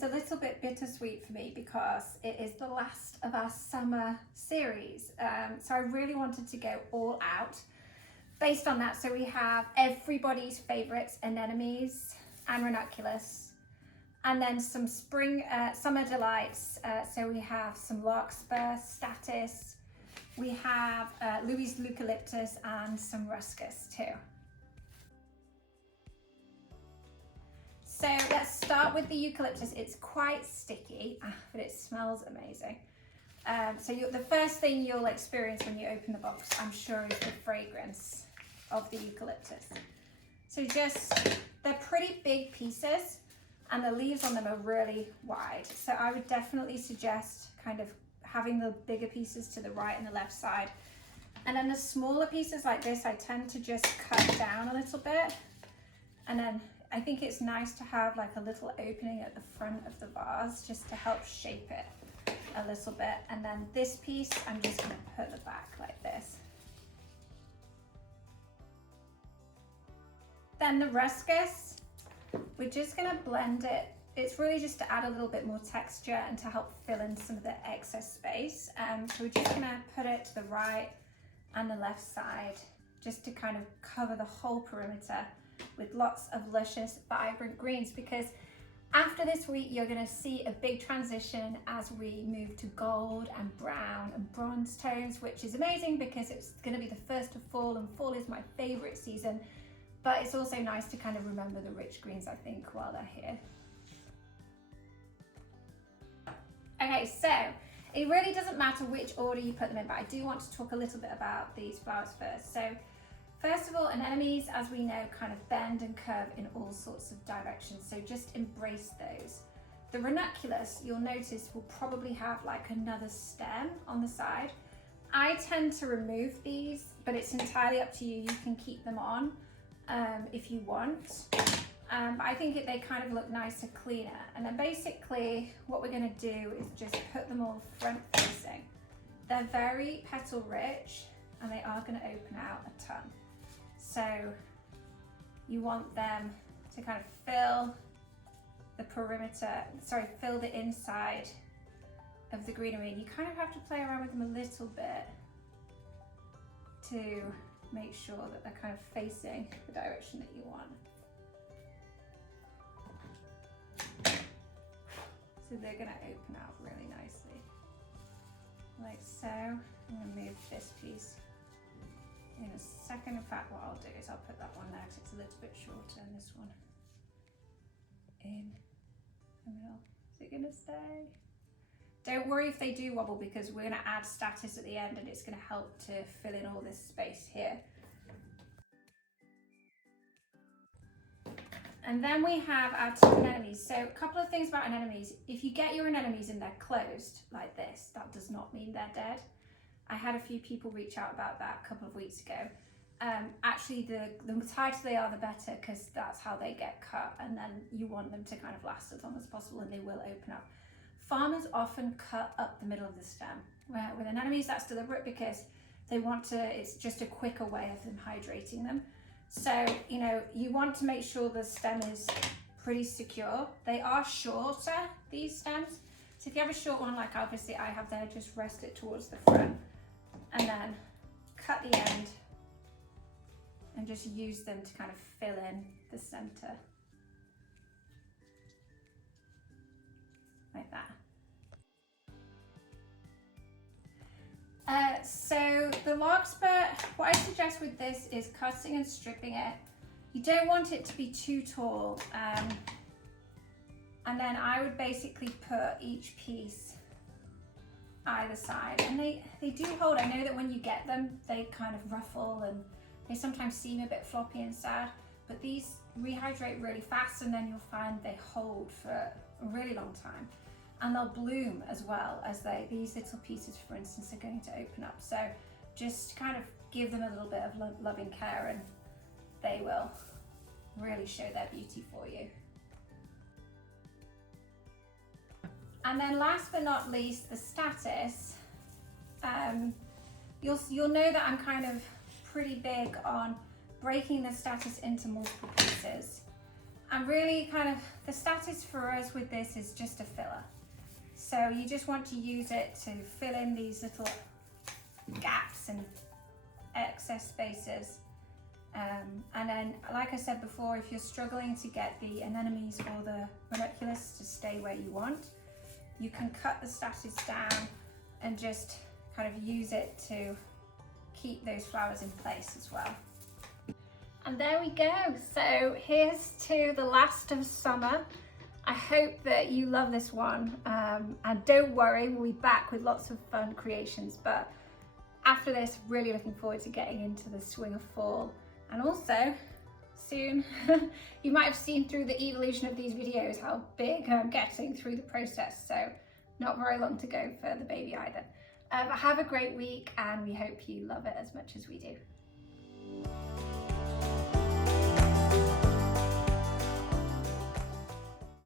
is a little bit bittersweet for me because it is the last of our summer series. So I really wanted to go all out based on that. So we have everybody's favorites, Anemones and Ranunculus, and then some spring, summer delights. So we have some larkspur, statice, we have Louis eucalyptus, and some ruscus too. So let's start with the eucalyptus. It's quite sticky, but it smells amazing. So the first thing you'll experience when you open the box, I'm sure, is the fragrance of the eucalyptus. So they're pretty big pieces and the leaves on them are really wide. So I would definitely suggest kind of having the bigger pieces to the right and the left side. And then the smaller pieces like this, I tend to just cut down a little bit. And then I think it's nice to have like a little opening at the front of the vase just to help shape it a little bit. And then this piece, I'm just going to put the back like this. Then the ruscus, we're just going to blend it. It's really just to add a little bit more texture and to help fill in some of the excess space. So we're just going to put it to the right and the left side just to kind of cover the whole perimeter with lots of luscious, vibrant greens, because after this week you're going to see a big transition as we move to gold and brown and bronze tones, which is amazing because it's going to be the first of fall, and fall is my favorite season, but it's also nice to kind of remember the rich greens, I think, while they're here. Okay, so it really doesn't matter which order you put them in, but I do want to talk a little bit about these flowers first. So first of all, anemones, as we know, kind of bend and curve in all sorts of directions, so just embrace those. The ranunculus, you'll notice, will probably have like another stem on the side. I tend to remove these, but it's entirely up to you. You can keep them on if you want. I think they kind of look nicer, cleaner. And then basically what we're going to do is just put them all front facing. They're very petal rich and they are going to open out a ton. So you want them to kind of fill the perimeter, fill the inside of the greenery. And you kind of have to play around with them a little bit to make sure that they're kind of facing the direction that you want. So they're going to open out really nicely, like so. I'm going to move this piece in a second. In fact, what I'll do is I'll put that one there because it's a little bit shorter, and this one in the middle. Is it going to stay? Don't worry if they do wobble, because we're going to add statice at the end and it's going to help to fill in all this space here. And then we have our two anemones. So a couple of things about anemones. If you get your anemones and they're closed like this, that does not mean they're dead. I had a few people reach out about that a couple of weeks ago. Actually, the tighter they are, the better, because that's how they get cut, and then you want them to kind of last as long as possible, and they will open up. Farmers often cut up the middle of the stem. Where with anemones, that's deliberate because they want to, it's just a quicker way of them hydrating them. So, you know, you want to make sure the stem is pretty secure. They are shorter, these stems. So if you have a short one, like obviously I have there, just rest it towards the front and then cut the end and just use them to kind of fill in the center. Like that. So the larkspur, what I suggest with this is cutting and stripping it. You don't want it to be too tall. And then I would basically put each piece either side. And they do hold. I know that when you get them, they kind of ruffle and they sometimes seem a bit floppy and sad, but these rehydrate really fast, and then you'll find they hold for a really long time. And they'll bloom as well as these little pieces, for instance, are going to open up. So just kind of give them a little bit of loving care and they will really show their beauty for you. And then last but not least, the statice. You'll know that I'm kind of pretty big on breaking the statice into multiple pieces. And really kind of the status for us with this is just a filler. So you just want to use it to fill in these little gaps and excess spaces. And then, like I said before, if you're struggling to get the anemones or the ranunculus to stay where you want, you can cut the status down and just kind of use it to keep those flowers in place as well. And there we go. So here's to the last of summer. I hope that you love this one. And don't worry, we'll be back with lots of fun creations. But after this, really looking forward to getting into the swing of fall. And also, soon, you might have seen through the evolution of these videos how big I'm getting through the process. So not very long to go for the baby either. But have a great week, and we hope you love it as much as we do.